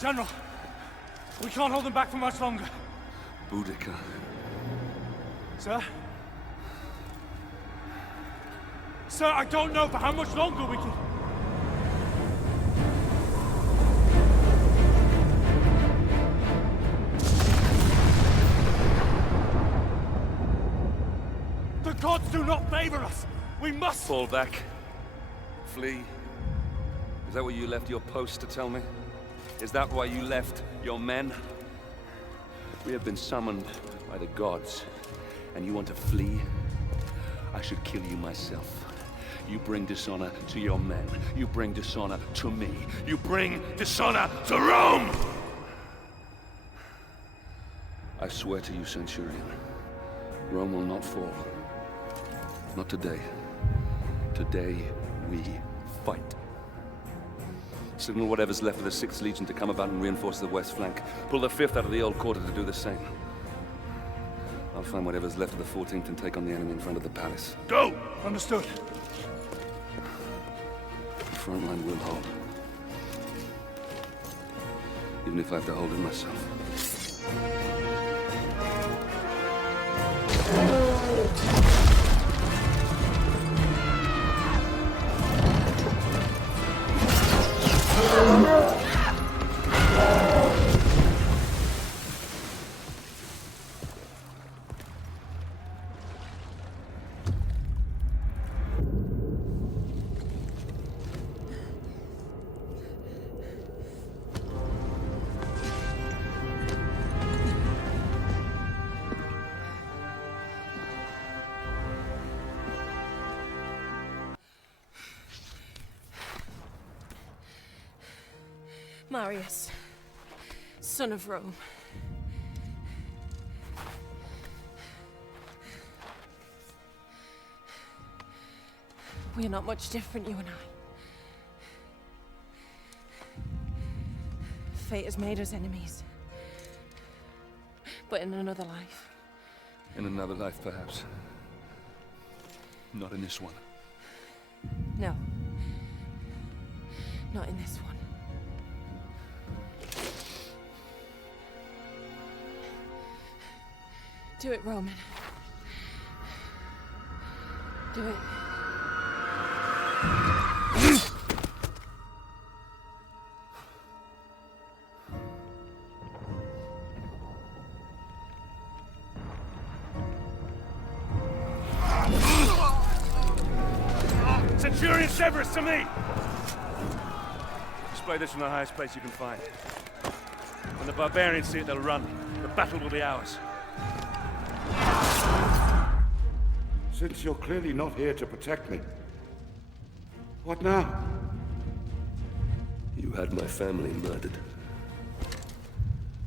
General, we can't hold them back for much longer. Boudica. Sir? Sir, I don't know for how much longer we can... The gods do not favor us! We must... Fall back. Flee. Is that what you left your post to tell me? Is that why you left your men? We have been summoned by the gods, and you want to flee? I should kill you myself. You bring dishonor to your men. You bring dishonor to me. You bring dishonor to Rome! I swear to you, Centurion, Rome will not fall. Not today. Today, we fight. Signal whatever's left of the 6th Legion to come about and reinforce the west flank. Pull the 5th out of the old quarter to do the same. I'll find whatever's left of the 14th and take on the enemy in front of the palace. Go! Understood. The front line will hold. Even if I have to hold it myself. Marius, son of Rome. We are not much different, you and I. Fate has made us enemies. But in another life. In another life, perhaps. Not in this one. No. Not in this one. Do it, Roman. Do it. Centurion Severus, to me! Display this from the highest place you can find. When the barbarians see it, they'll run. The battle will be ours. Since you're clearly not here to protect me, what now? You had my family murdered.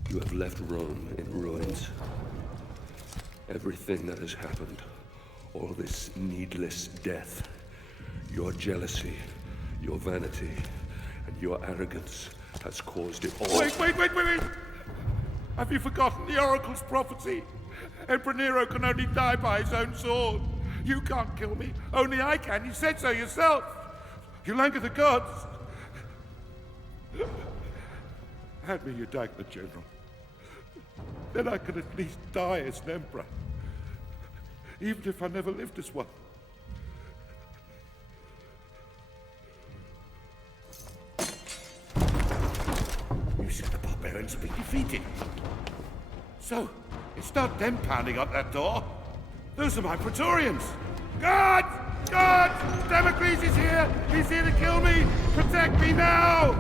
You have left Rome in ruins. Everything that has happened, all this needless death, your jealousy, your vanity, and your arrogance has caused it all. Wait! Have you forgotten the Oracle's prophecy? Emperor Nero can only die by his own sword. You can't kill me. Only I can. You said so yourself. You anger the gods. Hand me your dagger, General. Then I can at least die as an emperor. Even if I never lived as one. You said the barbarians have been defeated. So, it's not them pounding up that door. Those are my Praetorians! Guards! Guards! Damocles is here! He's here to kill me! Protect me now!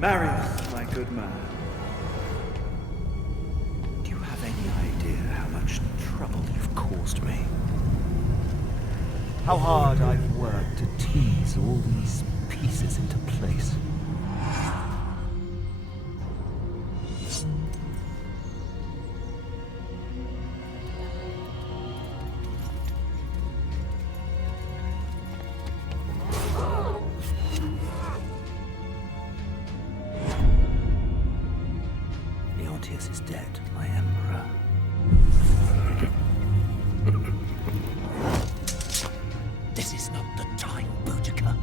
Marius, my good man. Do you have any idea how much trouble you've caused me? How hard I've worked to tease all these pieces into place. Leontius is dead, my emperor. This is not the time, Boudica.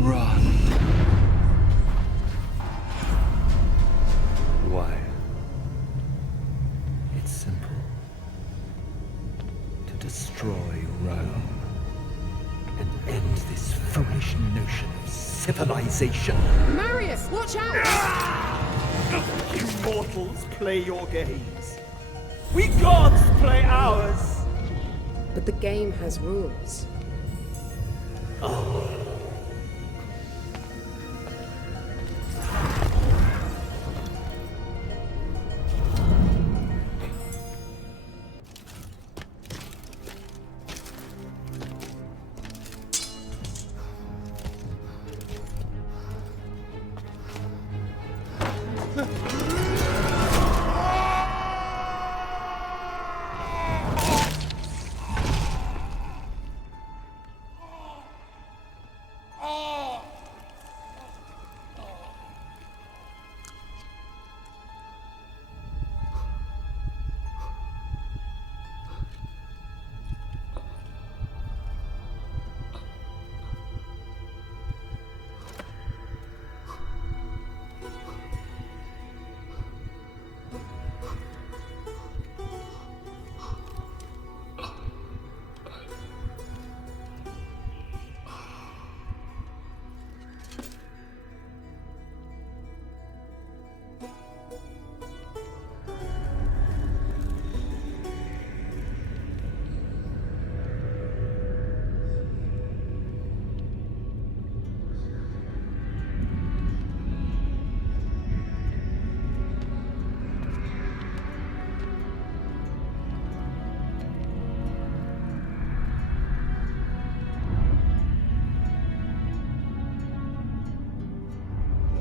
Run. Why? It's simple. To destroy Rome and end this foolish notion of civilization. Marius, watch out! You mortals play your games. We gods play ours. But the game has rules. Oh.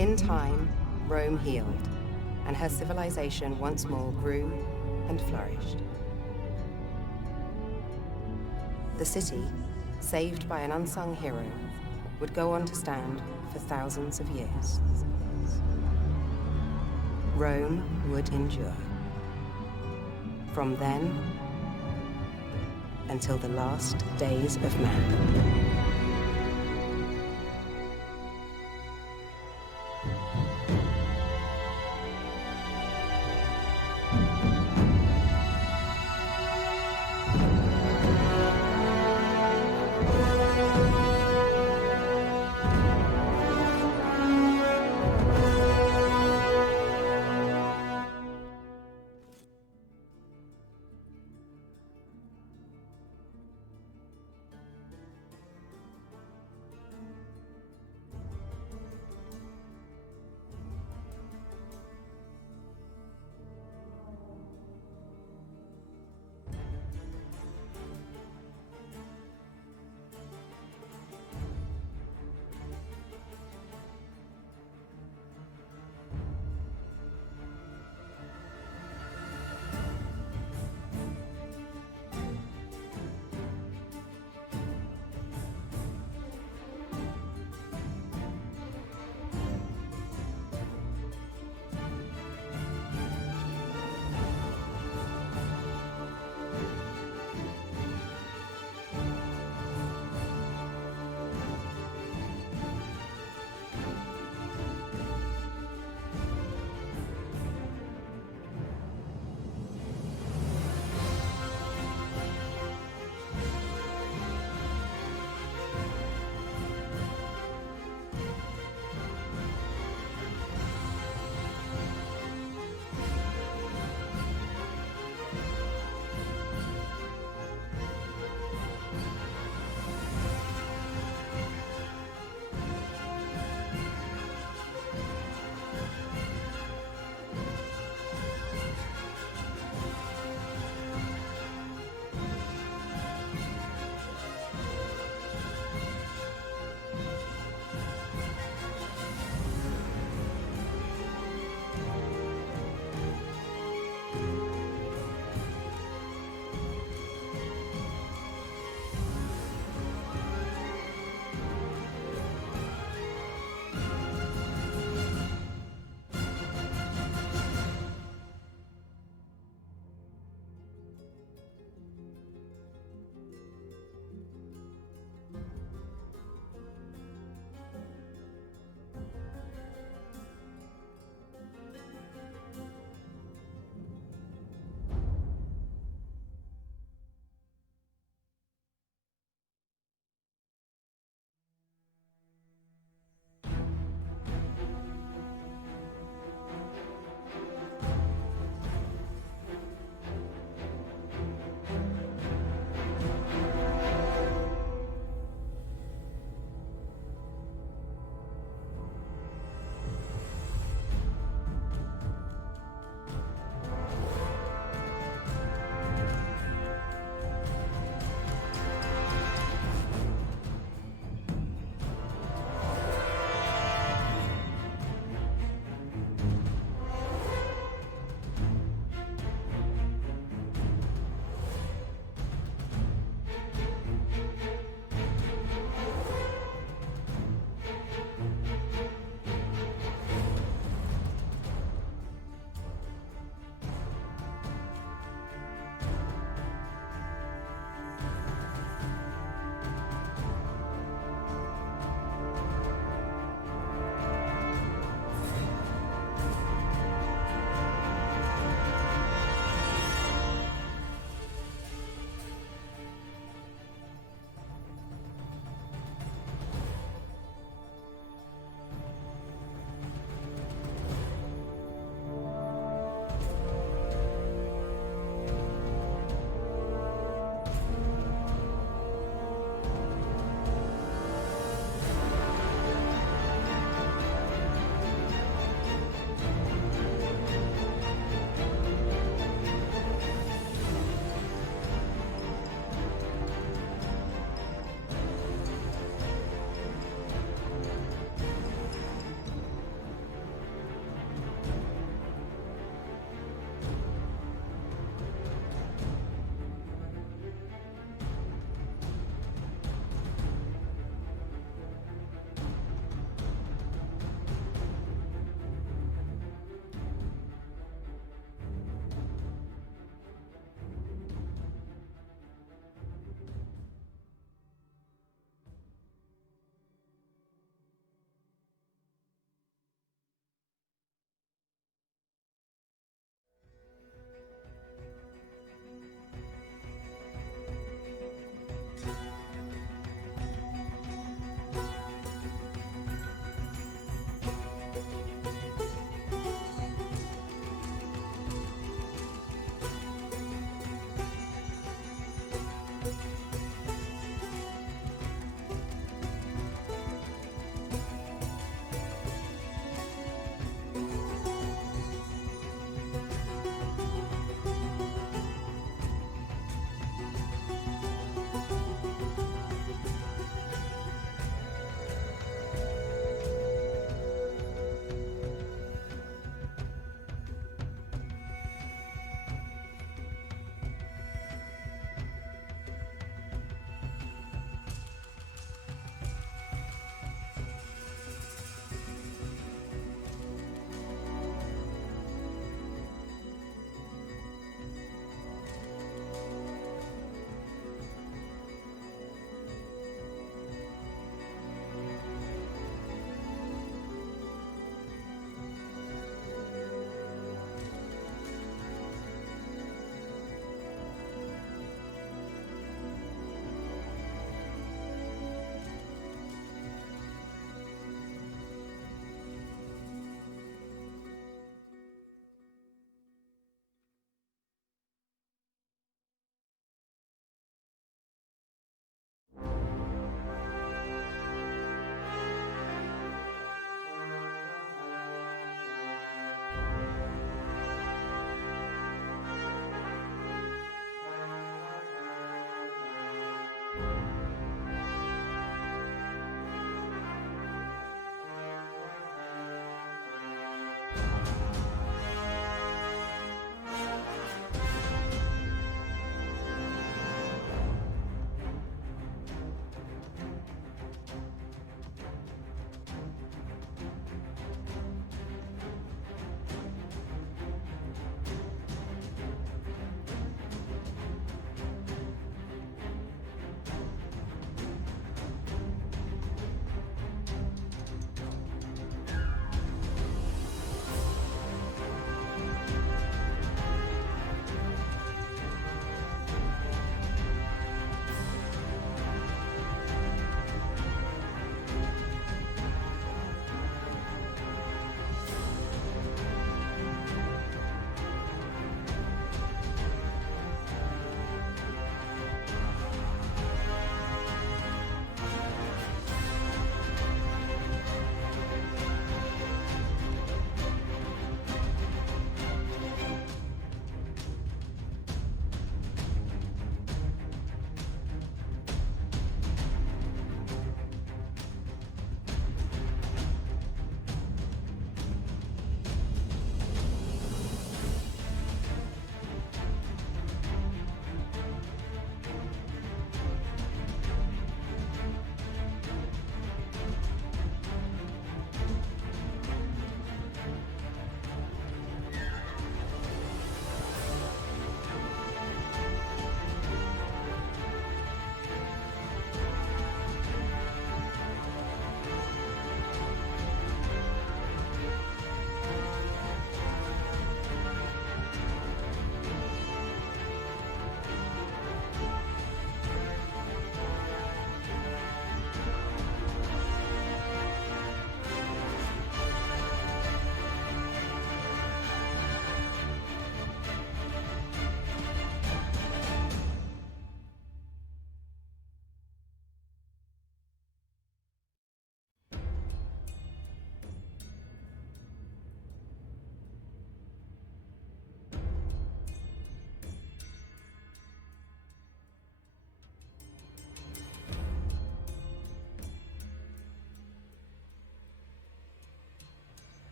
In time, Rome healed, and her civilization once more grew and flourished. The city, saved by an unsung hero, would go on to stand for thousands of years. Rome would endure. From then until the last days of man.